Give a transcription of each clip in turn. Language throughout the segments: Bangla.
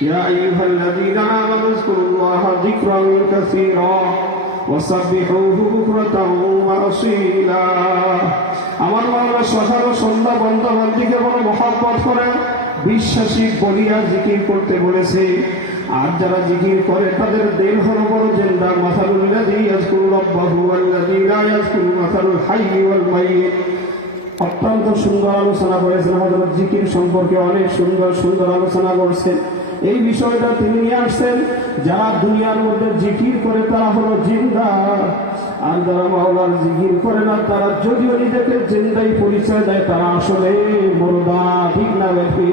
يا أيها الذين آمنوا اذكروا الله ذكرا كثيرا وسبحوه بكرة وأصيلا আমার মাওলা সকাল ও সন্ধ্যা বন্দাবান্দিকে বড় মহব্বত করে বিশ্বাসী বলিয়া জিকির করতে বলেছে। আর যারা জিকির করে তাদের দিল হলো বড় জিন্দা। মাসালুল লাযী ইয়াযকুরু রাব্বাহু ওয়াল্লাযী লা ইয়াযকুরু মাসালুল হাইয়্যি ওয়াল মাইয়্যিত। অত্যন্ত সুন্দর আলোচনা করেছেন হযরত জিকির সম্পর্কে, অনেক সুন্দর সুন্দর আলোচনা করছেন। এই বিষয়টা তিনি নিয়ে আসছেন, যারা দুনিয়ার মধ্যে জিকির করে তারা হলো জিন্দা, আর যারা মাওলার জিকির করে না তারা যদিও নিজেকে জিন্দাই পরিচয় দেয় তারা আসলে মুর্দা। ঠিক না বেশি?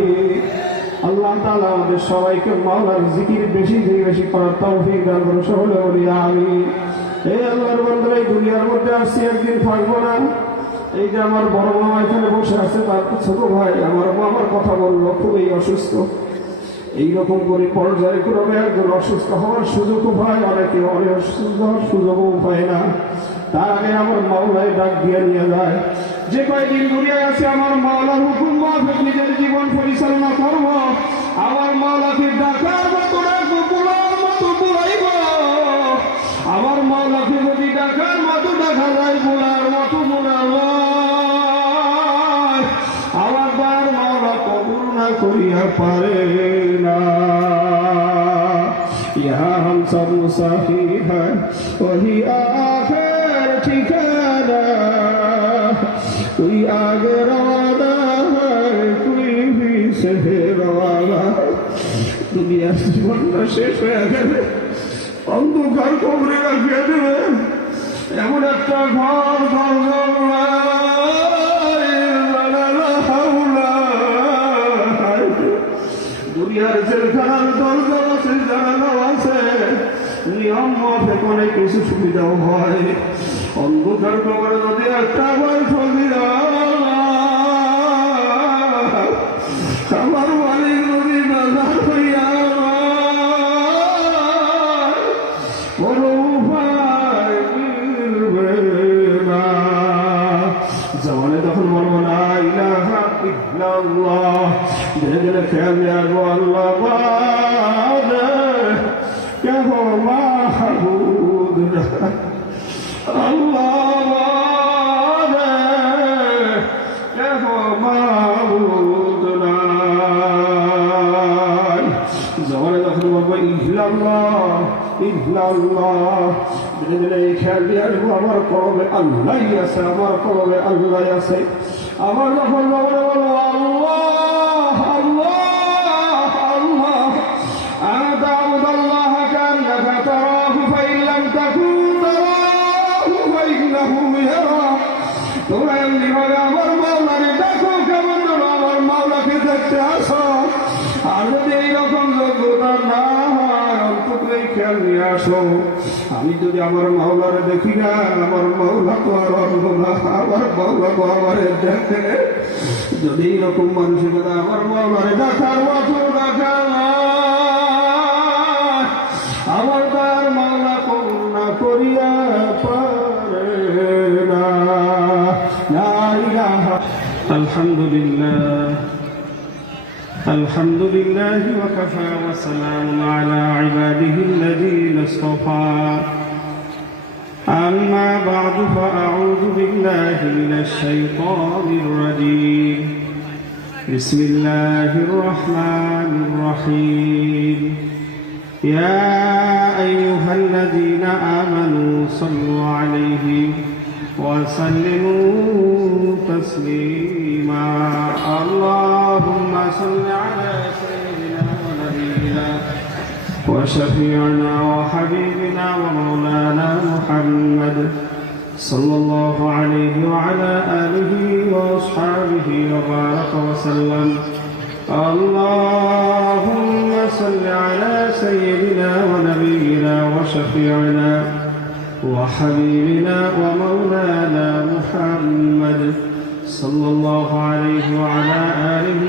আল্লাহ তাআলা আমাদের সবাইকে মাওলার জিকির বেশি থেকে বেশি করার তৌফিক দান করুন। সকলে বলি আমিন। এই আল্লাহর বান্দারা এই দুনিয়ার মধ্যে আসছি, একদিন থাকবো না। এই যে আমার বড় মামা এখানে বসে আছে, তার ছোট ভাই আমার মামার কথা বললো, খুবই অসুস্থ। এইরকম করে পর্যায়ে ক্রমে একজন অসুস্থ হওয়ার সুযোগও পায়, অনেকে অনেক অসুস্থ হওয়ার সুযোগও পায় না। তার আগে আমার মাওলায় ডাক দিয়ে নিয়ে যায়, যে কয়েকদিন দুনিয়ায় আছে আমার মাওলার হুকুম মাফিক নিজের জীবন পরিচালনা করব। আমার মাওলাকে ডাকার মতো ডাকবো, বুলার মতো বুলাইব। আমার মাওলাকে যদি ডাকার মতো ডাকা যায়, বুলার মতো বুলাবো। আমার বার মাওলা কবুল না করিয়া পারে না। यहाँ हम सब मुसाफिर हैं, वही आखिर ठिकाना। कोई आगे रवाना है, कोई भी सहे रवाना। दुनिया जीवन শেষ হয়ে গেলে অন্ধকার কবরে রাখিয়ে দেবে এমন একটা ঘর দুনিয়ার জেলখানার দরজা আছে, জানালাও আছে, নিয়ম মাফিক অনেক কিছু সুবিধাও হয়। অন্ধকার কবরে যদি একটা বার ফজিরা আমার মালিক যদি বাজার হইয়া বড় উপায় মিলবে না। জমানে তখন বলবো না ইলাহা ইল্লাল্লাহ, ধীরে ধীরে খেয়াল রাখবো আল্লাহ বাদে কেহ মাহবুদ আল্লাহ বাদে কেহ মাহবুদ নাই। জমানে তখন বলবো ইল্লাল্লাহ ইল্লাল্লাহ, ধীরে ধীরে খেয়াল রাখবো আমার কলবে আল্লাহ আছে, আমার কলবে আল্লাহ আছে। আমার যখন বলো আল্লাহ তোমরা এমনিভাবে আমার মাওলাকে দেখো, কেমন আমার মাওলাকে দেখতে আসো। আর যদি এইরকম যোগ্যতা না হয় অন্তত এই খেয়াল নিয়ে আসো, আমি যদি আমার মাওলারে দেখি না, আমার মাওলা তো আর অন্য না, আমার মাওলা তো আমার দেখে। যদি এইরকম মানসিকতা আমার মাওলারে দেখার মতো দেখা আমার তার মাওলা করুণা করিয়া পারে না। আলহামদুলিল্লাহ আলহামদুলিল্লাহি ওয়া কাফা ওয়া সালামুন আলা ইবাদিহি আল্লাযীনা ইসতাফা। আম্মা বা'দু ফাআউযু বিল্লাহি মিনাশ শাইতানির রাজীম। বিসমিল্লাহির রাহমানির রাহিম। ইয়া আইয়ুহাল্লাযীনা আমানু সাল্লু আলাইহি وسلموا تسليما. اللهم صل على سيدنا ونبينا وشفيعنا وحبيبنا ومولانا محمد صلى الله عليه وعلى آله وأصحابه وبارك وسلم. اللهم صل على سيدنا ونبينا وشفيعنا وحبيبنا ومولانا محمد صلى الله عليه وعلى آله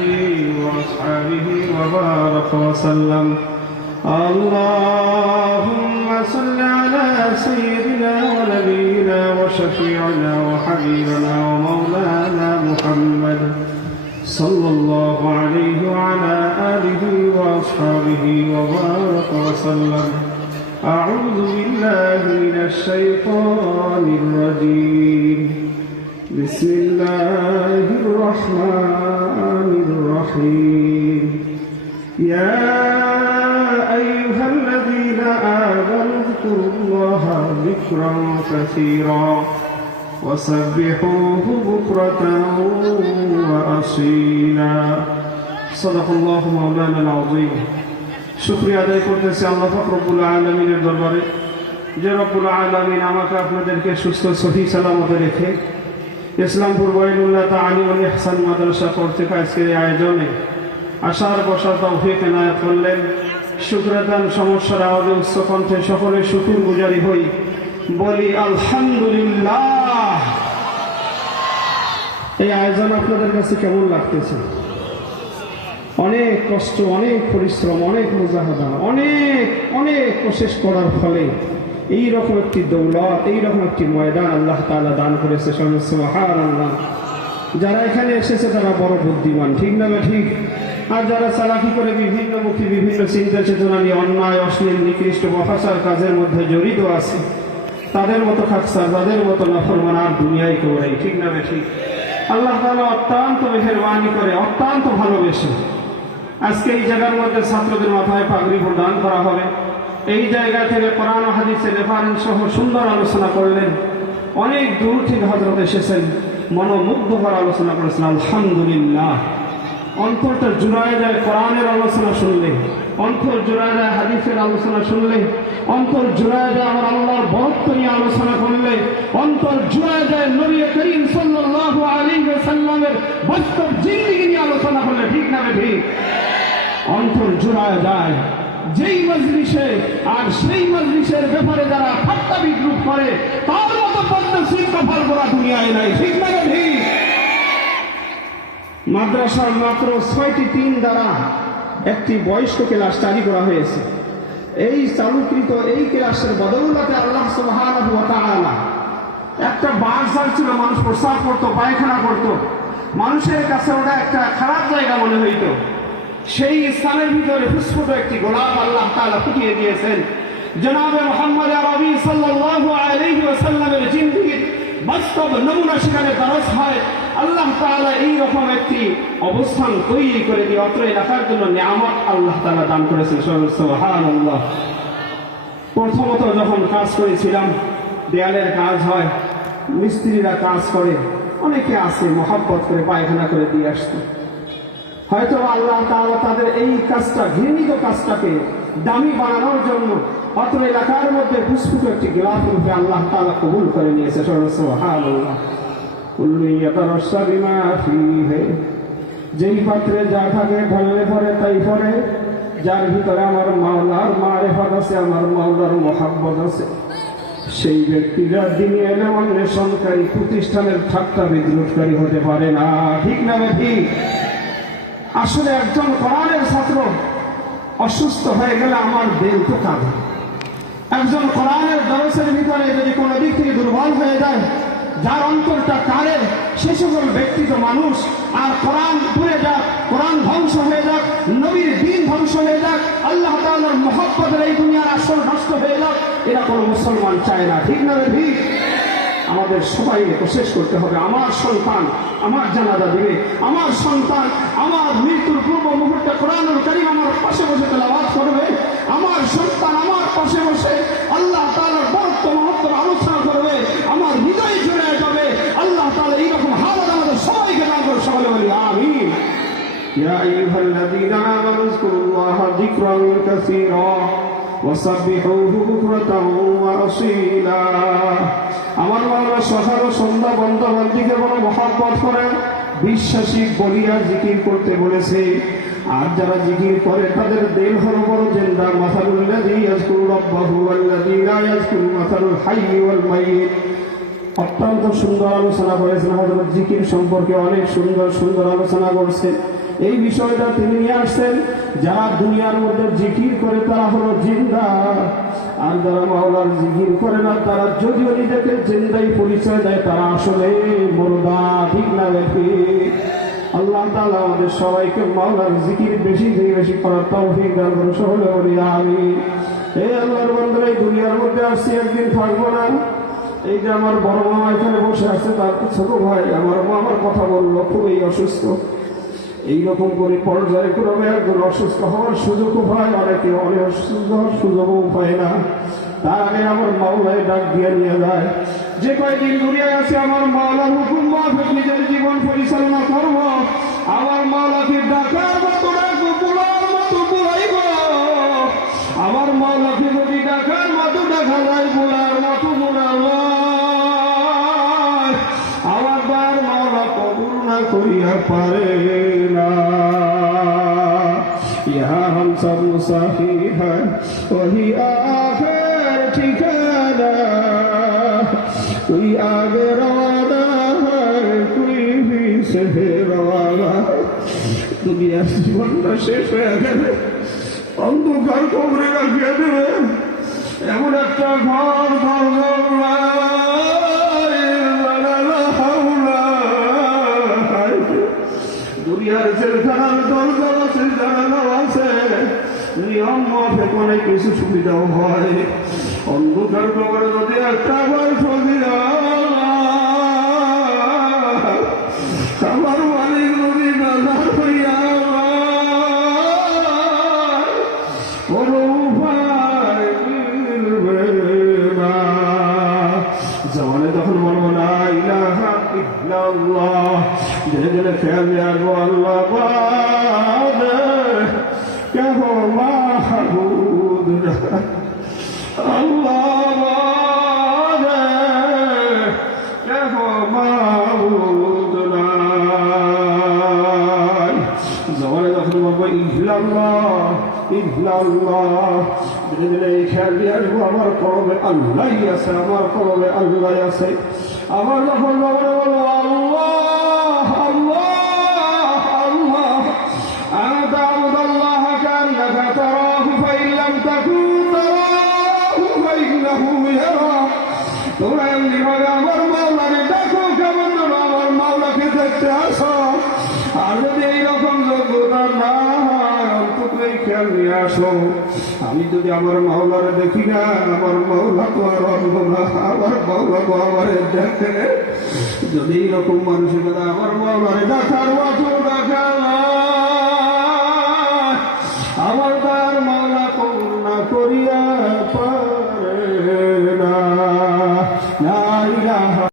وأصحابه وبارك وسلم. اللهم صل على سيدنا ونبينا وشفيعنا وحبيبنا ومولانا محمد صلى الله عليه وعلى آله وأصحابه وبارك وسلم. أعوذ بالله من الشيطان الرجيم. بسم الله الرحمن الرحيم. يا أيها الذين آمنوا اذكروا الله ذكرا كثيرا وسبحوه بكرة وأصيلا. صدق الله مولانا العظيم. শুকরিয়া আদায় করতেছি আল্লাহ পাক রব্বুল আলামিনের দরবারে যে রব্বুল আলামিন আমাকে আপনাদেরকে সুস্থ সহি সালামতে রেখে ইসলামপুর ওয়াইলুল্লাহ তাআলিমুল ইহসান মাদ্রাসা কর্তৃক আজকের এই আয়োজনে আশার বসার তৌফিক এনায়েত করলেন। শুকরাদান সমস্যার আওয়াজে উচ্চ কণ্ঠে সকলে শুকর গুজারি হই, বলি আলহামদুলিল্লাহ। এই আয়োজন আপনাদের কাছে কেমন লাগতেছে? অনেক কষ্ট, অনেক পরিশ্রম, অনেক মুজাহাদা, অনেক অনেক কোশিশ করার ফলে এইরকম একটি দৌলত, এইরকম একটি ময়দান আল্লাহ তাআলা দান করেছে। সুবহানাল্লাহ। যারা এখানে এসেছে তারা বড় বুদ্ধিমান, ঠিক না ঠিক? আর যারা চালাকি করে বিভিন্নমুখী বিভিন্ন চিন্তা চেতনা নিয়ে অন্যায়, অশ্লীল, নিকৃষ্ট, অপচার কাজের মধ্যে জড়িত আছে, তাদের মতো খাকসা, তাদের মতো নাফরমান আর দুনিয়ায় কেউ নেই, ঠিক না ঠিক? আল্লাহ তাআলা অত্যন্ত মেহেরবানি করে, অত্যন্ত ভালোবেসে আজকে এই জায়গার মধ্যে ছাত্রদের মাথায় পাগড়ি প্রদান করা হবে। এই জায়গা থেকে কোরআন ও হাদিসের রেফারেন্স সহ সুন্দর আলোচনা করলেন। অনেক দূর থেকে হযরত এসেছেন, মনোমুগ্ধকর আলোচনা করেছেন। আলহামদুলিল্লাহ। অন্তরটা জুড়ায় যায় কোরআনের আলোচনা শুনলে, অন্তর জুড়ায় যায় হাদিসের আলোচনা শুনলে, অন্তর জুড়ায় যায় আমার আল্লাহর বরত্ব নিয়ে আলোচনা করলে, অন্তর জুড়ায় যায় নবী করিম সাল্লাল্লাহু আলাইহি ওয়াসাল্লামের বাস্তব জিন্দেগি নিয়ে আলোচনা করলে, ঠিক না ঠিক? অন্তর জুড়ায় যায় যেই মজলিসে, আর সেই মজলিসের ব্যাপারে যারা ঠাট্টা বিদ্রুপ করে তার মতো পদ্মশীল কপাল গোড়া দুনিয়ায় নাই, ঠিক না ঠিক? মাদ্রাসার মাত্র ৬টি টিম দ্বারা একটি বয়স্ক ক্লাস চালু করা হয়েছে। এই চালুকৃত এই ক্লাসের বদৌলতে আল্লাহ সুবহানাহু ওয়া তাআলা একটা বাজার ছিল, মানুষ প্রস্রাব করতো, পায়খানা করতো, মানুষের কাছে ওটা একটা খারাপ জায়গা মনে হইত। সেই স্থানের ভিতরে ফুসফুটো একটি গোলাপ আল্লাহ তাআলা ফুটিয়ে দিয়েছেন। জনাবে মুহাম্মদ আরবি সাল্লাল্লাহু আলাইহি ওয়াসাল্লামের জিন্দেগীর বাস্তব নমুনা সেখানে দরজ হয়। আল্লাহ তাআলা এইরকম একটি অবস্থান তৈরি করে দিয়ে অত্র এলাকার জন্য নিয়ামত আল্লাহ তাআলা দান করেছেন। সুবহানাল্লাহ। প্রথমত যখন কাজ করেছিলাম, দেয়ালের কাজ হয়, মিস্ত্রিরা কাজ করে, অনেকে আছে মহব্বত করে পায়খানা করে দিয়ে আসতো। হয়তো আল্লাহ তাআলা তাদের এই কাজটা, ঘৃণিত কাজটাকে দামি বানানোর জন্য অত্র এলাকার মধ্যে ফুসফুটো একটি গোলাপ রূপে আল্লাহ তাআলা কবুল করে নিয়েছে। সুবহানাল্লাহ। যেই পাত্রে যা থাকে ঢাললে পরে তাই পরে, যার ভিতরে আমার মাওলার মারিফাত আছে, আমার মাওলার মুহাব্বত আছে, সেই ব্যক্তিরা দিনে এলে অন্বেষণকারী, প্রতিষ্ঠানের ঠাট্টা বিদ্রুপকারী হতে পারে না, ঠিক না ঠিক? আসলে একজন কোরআনের ছাত্র অসুস্থ হয়ে গেলে আমার দিল তো কাঁদে। একজন কোরআনের দরসের ভিতরে যদি কোনো দিক থেকে দুর্বল হয়ে যায়, যার অন্তরটা কাঁদে, সে সকল ব্যক্তি তো মানুষ। আর কোরআন পুড়ে যাক, কোরআন ধ্বংস হয়ে যাক, নবীর দ্বীন ধ্বংস হয়ে যাক, আল্লাহ তাআলার মুহাব্বতের এই দুনিয়ার আসল নষ্ট হয়ে যাক, এরা কোনো মুসলমান চায় না, ঠিক না ঠিক? আমাদের সবাইকে কোশিশ করতে হবে, আমার সন্তান আমার জানাজা দিবে, আমার সন্তান আমার মৃত্যুর পূর্ব মুহূর্তে কোরআনুল কারীম আমার পাশে বসে তেলাওয়াত করবে, আমার সন্তান আমার পাশে বসে আল্লাহ তাআলার বরকত মহত্তর আলোচনা করবে, আমার হৃদয় জুড়ে যাবে। আল্লাহ তাআলা এইরকম হালত আমাদের সবাইকে দান করে, সকলে বলি আমিন। ইয়া আইয়ুহাল্লাযীনা আমানু যকুরুল্লাহা যিকরান কাসীরা ওয়াসাব্বিহুহু বুকরাতাও ওয়া আসীলা। আমার মাওলা সকাল ও সন্ধ্যা বন্ধ-বান্দিকে বড় মহব্বত করেন, বিশ্বাসী বলিয়া জিকির করতে বলেছে। আর যারা জিকির করে তাদের দিল হলো বড় জিন্দা। মাসালুল্লাযী ইয়াযকুরু রাব্বাহু ওয়াল্লাযী লা ইয়াযকুরু, মাসালুল হাইয়্যি ওয়াল মাইয়্যিত। অত্যন্ত সুন্দর আলোচনা করেছেন হযরত জিকির সম্পর্কে, অনেক সুন্দর সুন্দর আলোচনা করছেন। এই বিষয়টা তিনি নিয়ে আসছেন, যারা দুনিয়ার মধ্যে জিকির করে তারা হলো জিন্দা, আর যারা মাওলার জিকির করে না তারা যদিও নিজেকে জিন্দাই পরিচয় দেয়, তারা আসলে মুর্দা, ঠিক না? আল্লাহ তাআলা আমাদের সবাইকে মাওলার জিকির বেশি থেকে বেশি করার তৌফিক দান করুন, সকলে বলি আমিন। এই আল্লাহর বান্দারা, এই দুনিয়ার মধ্যে আসছি, একদিন থাকবো না। এই যে আমার বড় মামা এখানে বসে আছে, তার ছোট ভাই আমার মামার কথা বললো, খুবই অসুস্থ। এইরকম করে পর্যায়ক্রমে একজন অসুস্থ হওয়ার সুযোগও হয়, অনেকে অনেক অসুস্থ হওয়ার সুযোগও পায় না। তার আগে আমার মাওলায় ডাক দিয়ে নিয়ে যায়। যে কয়েকদিন দুনিয়ায় আছে আমার মাওলার হুকুম মাফিক নিজের জীবন পরিচালনা করব। আমার মাওলাকে ডাকার মতো ডাকবো, বুলার মতো বুলাইব। আমার মাওলাকে যদি ডাকার মতো ডাকা যায়, বুলার মতো বুলাবো। আমার বার মাওলা কবুল না করিয়া পারে না। यहाँ हम सब मुसाफिर हैं, वही आखिर ठिकाना। कोई आगे रवाना है, कोई भी से रवाना। दुनिया জীবনটা শেষ হয়ে গেলে অন্ধকার কবরে রাখিয়ে দেবে, এমন একটা ঘর দুনিয়ার জেলখানার দরজা আছে, জানানো আছে, নিয়ম মাফিক অনেক কিছু সুবিধাও হয়। অন্ধকার কবরে যদি একটা বার ফজিলা আমার মালিক নদী নাজার হইয়া কোনো উপায় মিলবে না। জমানে তখন বলবো না ইলাহা ইল্লাল্লাহ, ধীরে ধীরে খেয়াল আসবো আল্লাহ বাদে কেহ মাহবুদ, আল্লাহ বাদে কেহ মাহবুদ নাই। জমানে তখন বলবো ইল্লাল্লাহ ইল্লাল্লাহ, ধীরে ধীরে এই খেয়াল দিয়ে আসবো আমার কলবে আল্লাহ আছে, আমার কলবে আল্লাহ আছে। আবার যখন জমানে বলবো আল্লাহ আল্লাহ আল্লাহ, আন তা'বুদাল্লাহ কা'আন্নাকা তারাহু ফাইন লাম তাকুন তারাহু ফাইন্নাহু ইয়ারাক। তোমরা এমনিভাবে আমার মাওলাকে ডাকো কেমন যেন আমার মাওলাকে দেখতে আসো। আর যদি এইরকম যোগ্যতা না হয়, অন্তত এই খেয়াল নিয়ে আসো, আমি যদি আমার মাওলারে দেখি না, আমার মাওলা তো আর অন্য না, আমার মাওলা তো আমার দেখে। যদি এইরকম মানসিকতা আমার মাওলারে ডাকার মতো ডাকা